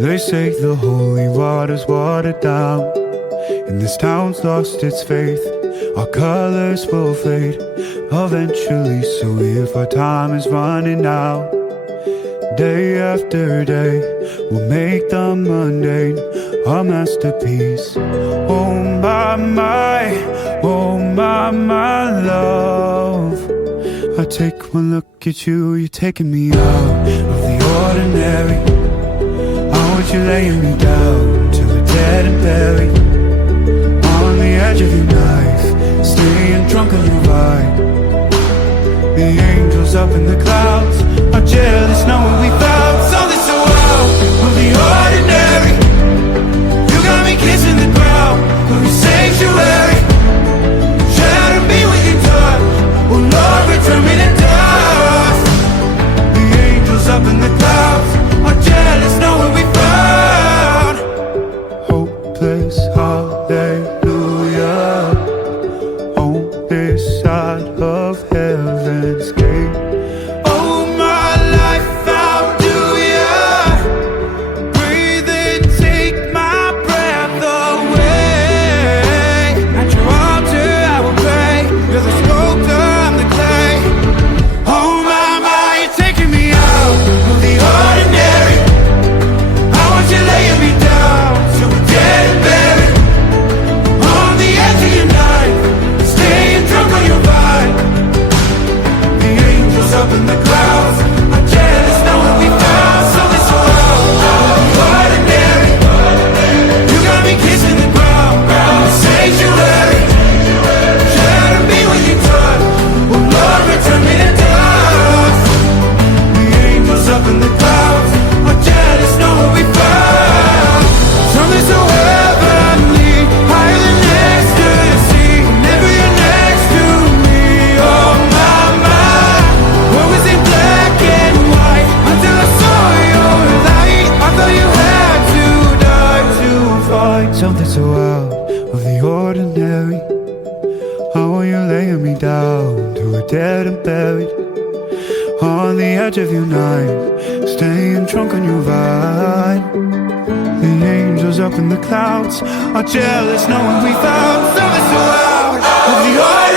They say the holy water's watered down, and this town's lost its faith. Our colors will fade eventually, so if our time is running out, day after day, we'll make the mundane a masterpiece. Oh my love, I take one look at you, you're taking me out of the ordinary. I want you laying me down till we're dead and buried, on the edge of your knife, staying drunk on your vibe. The angels up in the clouds are jealous knowing we found something so out of the ordinary. You got me kissing the ground of your sanctuary. Shatter me with your touch, oh Lord, return me to dust. The angels up in the clouds are jealous knowing we found hopeless hallelujah on this side of heaven's gate. Oh my life, how do ya breathe and take my breath away? At your altar I will pray, you're the sculptor, I'm the clay. Oh my, you're taking me out of the ordinary. I want you laying me down till we're dead and buried, on the edge of your knife, staying drunk on your vine. The angels up in the clouds are jealous knowing we found something so out of the ordinary. You got me kissing the ground in the sanctuary. Shatter me with your touch, oh Lord, return me to dust. The angels up in the clouds are jealous knowing we found something so heavenly, higher than ecstasy. Whenever you're next to me, oh my, what was in black and white until I saw your light. I thought you had to die to find something so out of the ordinary. How are you laying me down till we're dead and buried, on the edge of your knife, staying drunk on your vine. The angels up in the clouds are jealous knowing we found something so out of the ordinary.